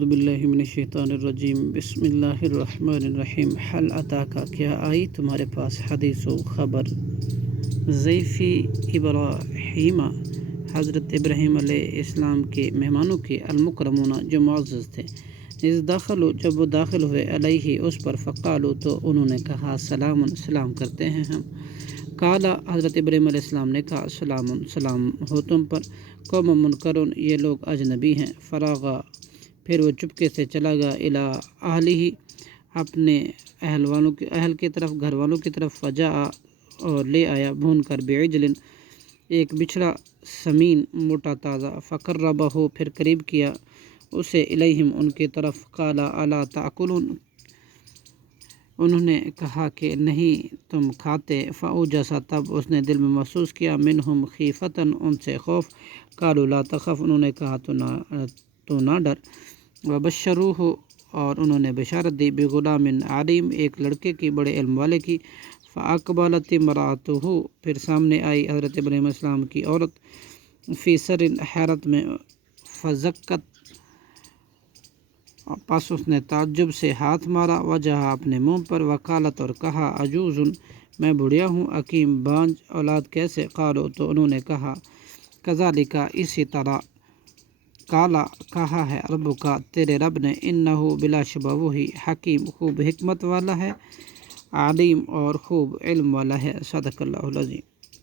اعوذ باللہ من الشیطان الرجیم بسم اللہ الرحمن الرحیم حل اتاکا کیا آئی تمہارے پاس حدیث و خبر ضیفی ابراہیم حضرت ابراہیم علیہ السلام کے مہمانوں کے المکرمون جو معزز تھے اس داخلو جب وہ داخل ہوئے علیہ اس پر فقالو تو انہوں نے کہا سلام سلام کرتے ہیں ہم قالا حضرت ابراہیم علیہ السلام نے کہا سلام ہو تم پر قوم منکرون یہ لوگ اجنبی ہیں فراغا پھر وہ چپکے سے چلا گیا الی اہلہ اپنے اہل کی طرف گھر والوں کی طرف فجاء اور لے آیا بھون کر بعجل ایک بچھڑا سمین موٹا تازہ فقربہ ہو پھر قریب کیا اسے الیہم ان کی طرف قالا الا تاکلون انہوں نے کہا کہ نہیں تم کھاتے فاوجس تب اس نے دل میں محسوس کیا منہم خیفتن ان سے خوف قالوا لا تخف انہوں نے کہا تو نہ ڈر وبشروہ اور انہوں نے بشارت دی بغلام علیم ایک لڑکے کی بڑے علم والے کی فاقبلت امرأتہ پھر سامنے آئی حضرت ابراہیم علیہ السلام کی عورت فی سر حیرت میں فزکت پس اس نے تعجب سے ہاتھ مارا وجہ اپنے منہ پر وکالت اور کہا عجوز میں بڑھیا ہوں عقیم بانج اولاد کیسے قالو تو انہوں نے کہا کذالک اسی طرح کالا کہا ہے رب کا تیرے رب نے انہو بلا شبہ وہی حکیم خوب حکمت والا ہے علیم اور خوب علم والا ہے صدق اللہ العظیم۔